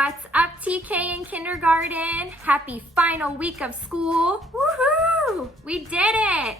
What's up, TK in kindergarten? Happy final week of school. Woohoo! We did it!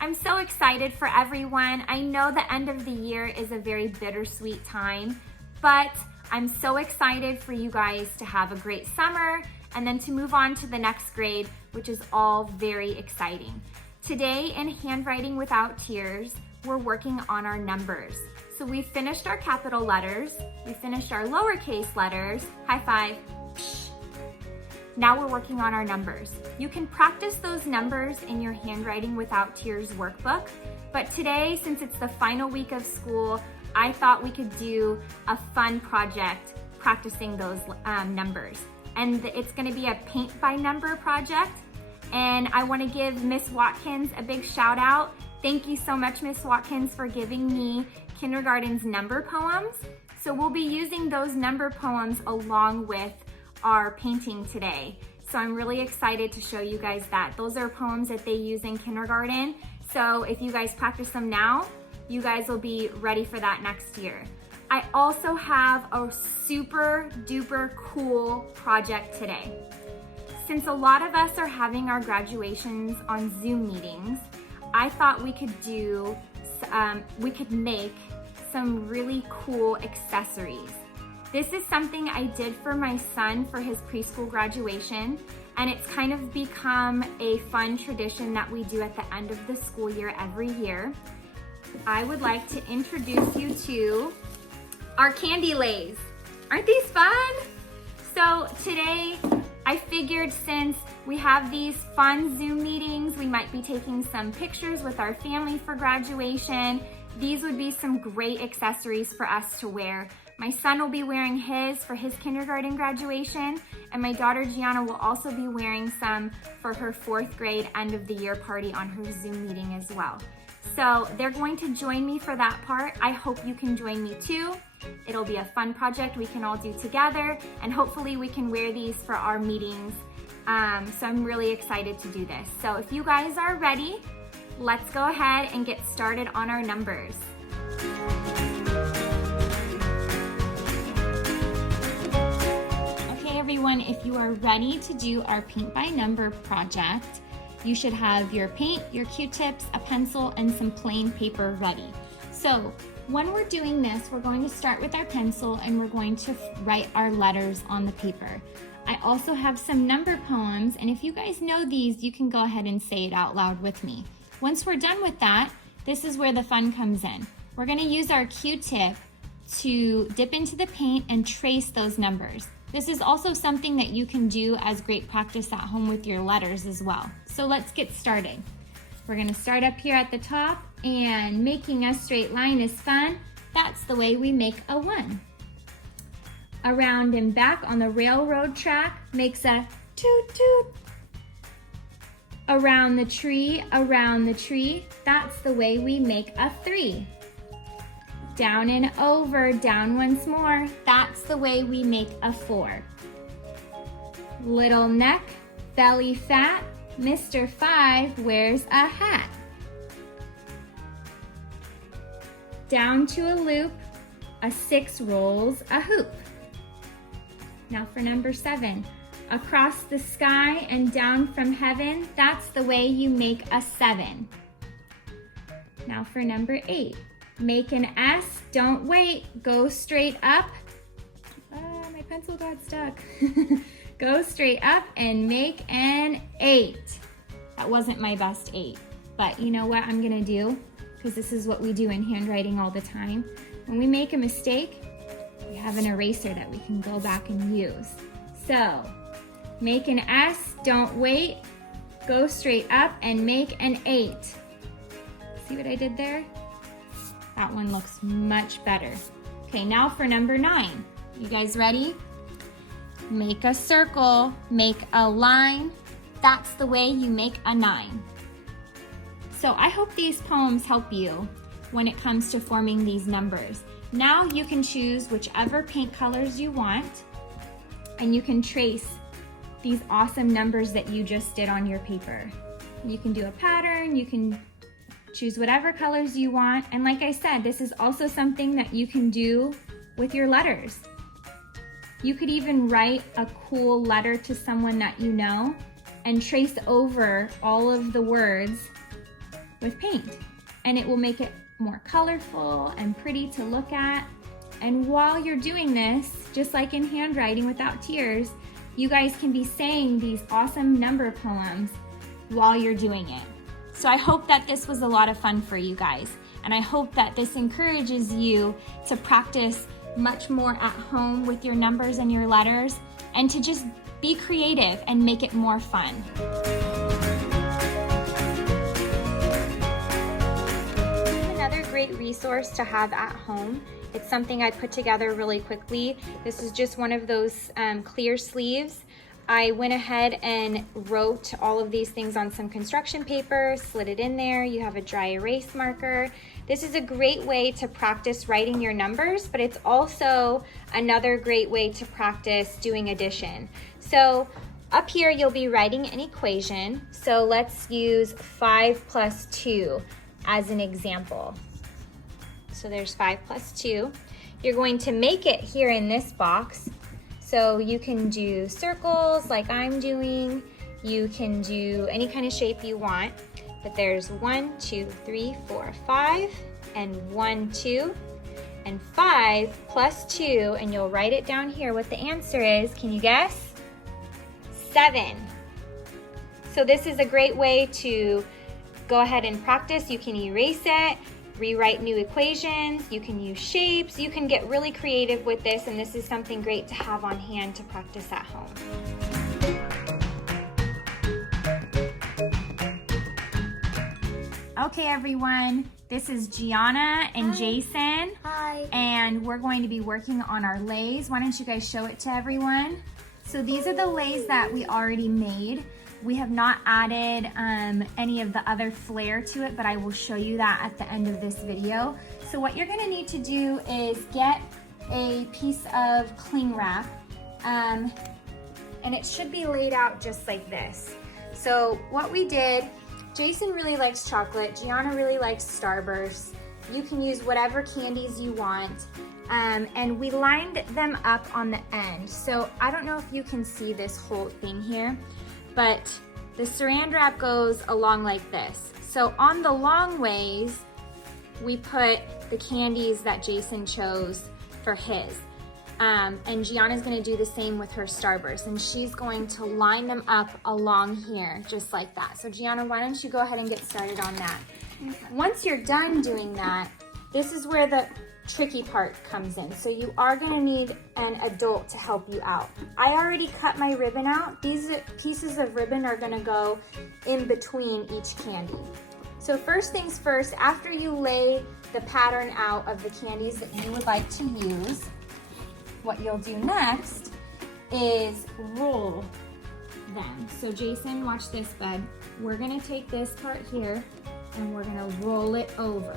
I'm so excited for everyone. I know the end of the year is a very bittersweet time, but I'm so excited for you guys to have a great summer and then to move on to the next grade, which is all very exciting. Today in Handwriting Without Tears, we're working on our numbers. So we finished our capital letters, we finished our lowercase letters, high five. Now we're working on our numbers. You can practice those numbers in your Handwriting Without Tears workbook, but today, since it's the final week of school, I thought we could do a fun project practicing those numbers. And it's gonna be a paint by number project. And I wanna give Miss Watkins a big shout out. Thank you so much, Miss Watkins, for giving me kindergarten's number poems. So we'll be using those number poems along with our painting today. So I'm really excited to show you guys that. Those are poems that they use in kindergarten. So if you guys practice them now, you guys will be ready for that next year. I also have a super duper cool project today. Since a lot of us are having our graduations on Zoom meetings, I thought we could make some really cool accessories. This is something I did for my son for his preschool graduation, and it's kind of become a fun tradition that we do at the end of the school year every year. I would like to introduce you to our candy Leis. Aren't these fun? So today, I figured since we have these fun Zoom meetings, we might be taking some pictures with our family for graduation. These would be some great accessories for us to wear. My son will be wearing his for his kindergarten graduation, and my daughter Gianna will also be wearing some for her 4th grade end of the year party on her Zoom meeting as well. So they're going to join me for that part. I hope you can join me too. It'll be a fun project we can all do together, and hopefully we can wear these for our meetings. So I'm really excited to do this. So if you guys are ready, let's go ahead and get started on our numbers. Okay everyone, if you are ready to do our paint by number project, you should have your paint, your Q-tips, a pencil, and some plain paper ready. So when we're doing this, we're going to start with our pencil and we're going to write our letters on the paper. I also have some number poems, and if you guys know these, you can go ahead and say it out loud with me. Once we're done with that, this is where the fun comes in. We're gonna use our Q-tip to dip into the paint and trace those numbers. This is also something that you can do as great practice at home with your letters as well. So let's get started. We're gonna start up here at the top, and making a straight line is fun. That's the way we make a 1. Around and back on the railroad track makes a toot toot. Around the tree, that's the way we make a 3. Down and over, down once more, that's the way we make a 4. Little neck, belly fat, Mr. 5 wears a hat. Down to a loop, a 6 rolls a hoop. Now for number 7. Across the sky and down from heaven, that's the way you make a 7. Now for number 8. Make an S, don't wait, go straight up. My pencil got stuck. Go straight up and make an 8. That wasn't my best 8, but you know what I'm gonna do? Because this is what we do in handwriting all the time. When we make a mistake, we have an eraser that we can go back and use. So, make an S, don't wait, go straight up and make an 8. See what I did there? That one looks much better. Okay, now for number 9. You guys ready? Make a circle, make a line. That's the way you make a 9. So I hope these poems help you when it comes to forming these numbers. Now you can choose whichever paint colors you want, and you can trace these awesome numbers that you just did on your paper. You can do a pattern, you can choose whatever colors you want, and like I said, this is also something that you can do with your letters. You could even write a cool letter to someone that you know and trace over all of the words with paint. And it will make it more colorful and pretty to look at. And while you're doing this, just like in handwriting without tears, you guys can be saying these awesome number poems while you're doing it. So I hope that this was a lot of fun for you guys. And I hope that this encourages you to practice much more at home with your numbers and your letters, and to just be creative and make it more fun. Another great resource to have at home. It's something I put together really quickly. This is just one of those clear sleeves. I went ahead and wrote all of these things on some construction paper, slid it in there. You have a dry erase marker. This is a great way to practice writing your numbers, but it's also another great way to practice doing addition. So up here, you'll be writing an equation. So let's use 5 plus 2 as an example. So there's 5 plus 2. You're going to make it here in this box. So you can do circles like I'm doing. You can do any kind of shape you want. But there's 1, 2, 3, 4, 5, and 1, 2, and 5 plus 2, and you'll write it down here what the answer is. Can you guess? 7. So this is a great way to go ahead and practice. You can erase it, rewrite new equations, you can use shapes, you can get really creative with this, and this is something great to have on hand to practice at home. Okay everyone, this is Gianna and Jason. Hi. And we're going to be working on our Leis. Why don't you guys show it to everyone? So these are the Leis that we already made. We have not added any of the other flair to it, but I will show you that at the end of this video. So what you're gonna need to do is get a piece of cling wrap, and it should be laid out just like this. So what we did, Jason really likes chocolate, Gianna really likes Starburst. You can use whatever candies you want. And we lined them up on the end. So I don't know if you can see this whole thing here, but the saran wrap goes along like this. So on the long ways, we put the candies that Jason chose for his. And Gianna's gonna do the same with her Starburst, and she's going to line them up along here, just like that. So Gianna, why don't you go ahead and get started on that. Once you're done doing that, this is where the tricky part comes in. So you are gonna need an adult to help you out. I already cut my ribbon out. These pieces of ribbon are gonna go in between each candy. So first things first, after you lay the pattern out of the candies that you would like to use, what you'll do next is roll them. So Jason, watch this, bud. We're gonna take this part here and we're gonna roll it over,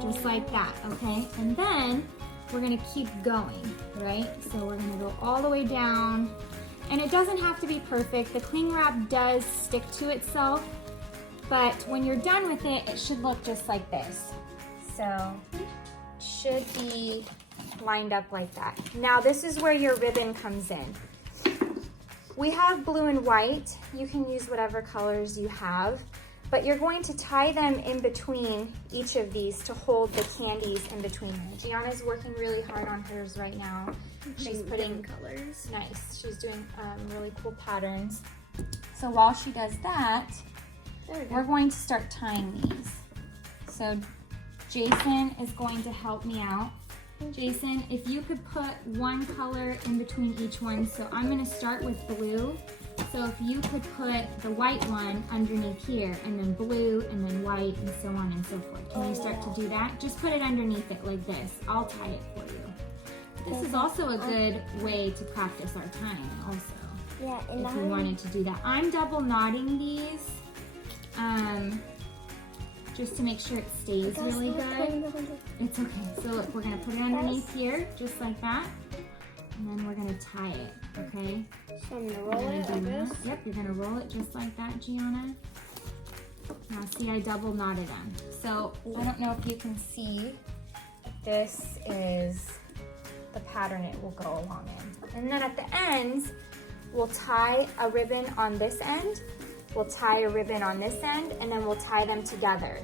just like that, okay? And then we're gonna keep going, right? So we're gonna go all the way down, and it doesn't have to be perfect. The cling wrap does stick to itself, but when you're done with it, it should look just like this. So it should be lined up like that. Now this is where your ribbon comes in. We have blue and white. You can use whatever colors you have, but you're going to tie them in between each of these to hold the candies in between them. Gianna's working really hard on hers right now. She's putting colors. Nice. She's doing really cool patterns. So while she does that, we're going to start tying these. So Jason is going to help me out. Jason, if you could put one color in between each one. So I'm gonna start with blue. So if you could put the white one underneath here, and then blue, and then white, and so on and so forth. Can you start to do that? Just put it underneath it like this. I'll tie it for you. This is also a good way to practice our tying also. Yeah, and if you wanted to do that. I'm double knotting these. Just to make sure it stays really good. It's okay. So look, we're gonna put it underneath here, just like that. And then we're gonna tie it, okay? So I'm gonna roll it like this? Yep, you're gonna roll it just like that, Gianna. Now see, I double knotted them. So I don't know if you can see, this is the pattern it will go along in. And then at the ends, we'll tie a ribbon on this end, we'll tie a ribbon on this end, and then we'll tie them together.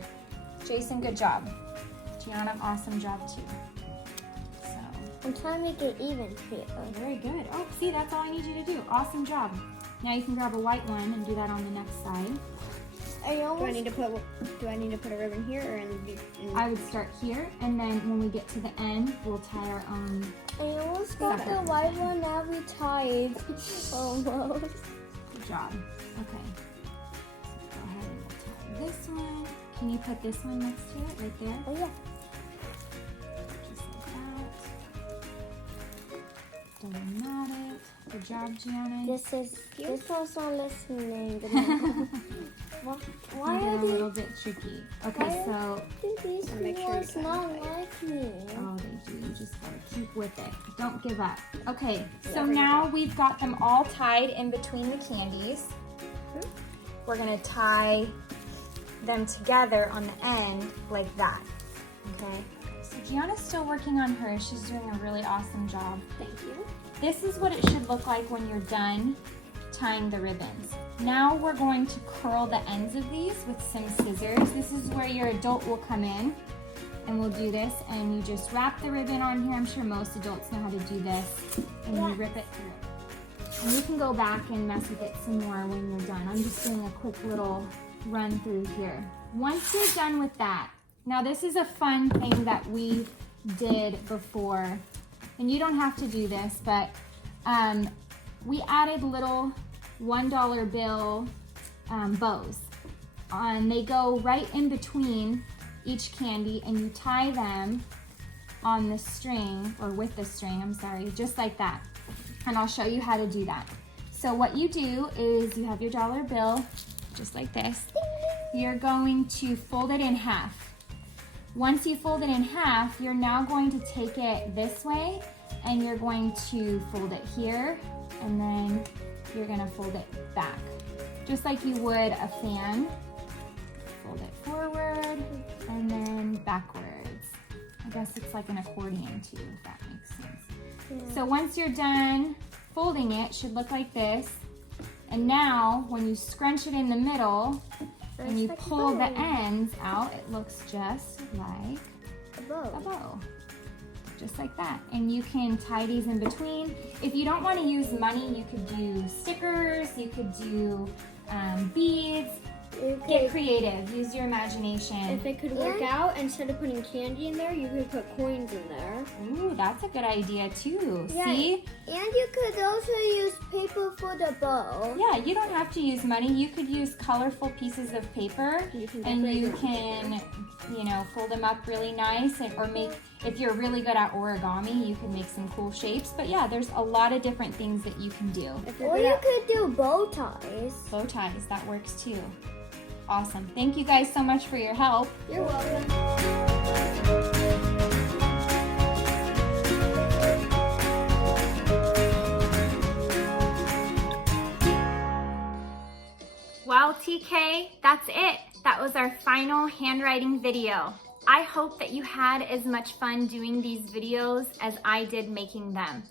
Jason, good job. Gianna, awesome job too. So, I'm trying to make it even too. very good. Oh, see, that's all I need you to do. Awesome job. Now you can grab a white one and do that on the next side. Do I need to put a ribbon here or in I would start here, and then when we get to the end, we'll tie our own. I almost got the white one, now we tied. Almost. Good job. Okay. So go ahead and we'll tie this one. Can you put this one next to it, right there? Oh yeah. Just like that. Double knot it. Good job, Gianna. This one's not listening. Why They're are a little bit tricky. Okay, so these ones not like me? oh, they do. You just gotta keep with it. Don't give up. Okay, so now we've got them all tied in between the candies. We're gonna tie them together on the end like that. Okay. So Gianna's still working on hers. She's doing a really awesome job. Thank you. This is what it should look like when you're done tying the ribbons. Now we're going to curl the ends of these with some scissors. This is where your adult will come in, and we'll do this, and you just wrap the ribbon on here. I'm sure most adults know how to do this, and you rip it through. And you can go back and mess with it some more when you're done. I'm just doing a quick little run through here. Once you're done with that, now this is a fun thing that we did before, and you don't have to do this, but we added little $1 bill bows. They go right in between each candy, and you tie them on the string, or with the string, I'm sorry, just like that. And I'll show you how to do that. So what you do is you have your dollar bill, just like this. You're going to fold it in half. Once you fold it in half, you're now going to take it this way, and you're going to fold it here, and then you're gonna fold it back, just like you would a fan. Fold it forward and then backwards. I guess it's like an accordion too, if that makes sense. Yeah. So once you're done folding it, should look like this. And now, when you scrunch it in the middle and you pull the ends out, it looks just like a bow. Just like that. And you can tie these in between. If you don't want to use money, you could do stickers, you could do beads. Get creative, use your imagination. If it could work out, instead of putting candy in there, you could put coins in there. Ooh, that's a good idea too. Yeah. See? And you could also use paper for the bow. Yeah, you don't have to use money. You could use colorful pieces of paper, and you can, you know, fold them up really nice, or make, if you're really good at origami, you can make some cool shapes. But yeah, there's a lot of different things that you can do. Or you could do bow ties. Bow ties, that works too. Awesome. Thank you guys so much for your help. You're welcome. Well, TK, that's it. That was our final handwriting video. I hope that you had as much fun doing these videos as I did making them.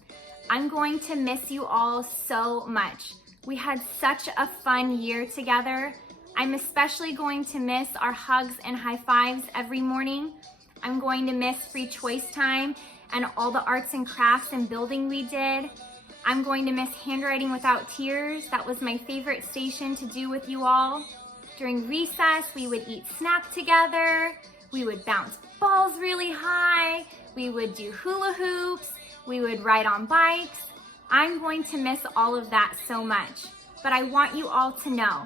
I'm going to miss you all so much. We had such a fun year together. I'm especially going to miss our hugs and high fives every morning. I'm going to miss free choice time and all the arts and crafts and building we did. I'm going to miss handwriting without tears. That was my favorite station to do with you all. During recess, we would eat snack together. We would bounce balls really high. We would do hula hoops. We would ride on bikes. I'm going to miss all of that so much, but I want you all to know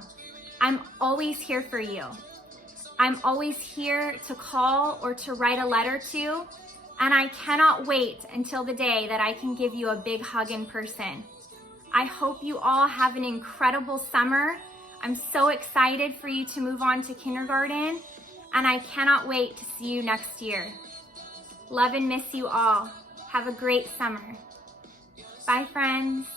I'm always here for you. I'm always here to call or to write a letter to, and I cannot wait until the day that I can give you a big hug in person. I hope you all have an incredible summer. I'm so excited for you to move on to kindergarten, and I cannot wait to see you next year. Love and miss you all. Have a great summer. Bye, friends.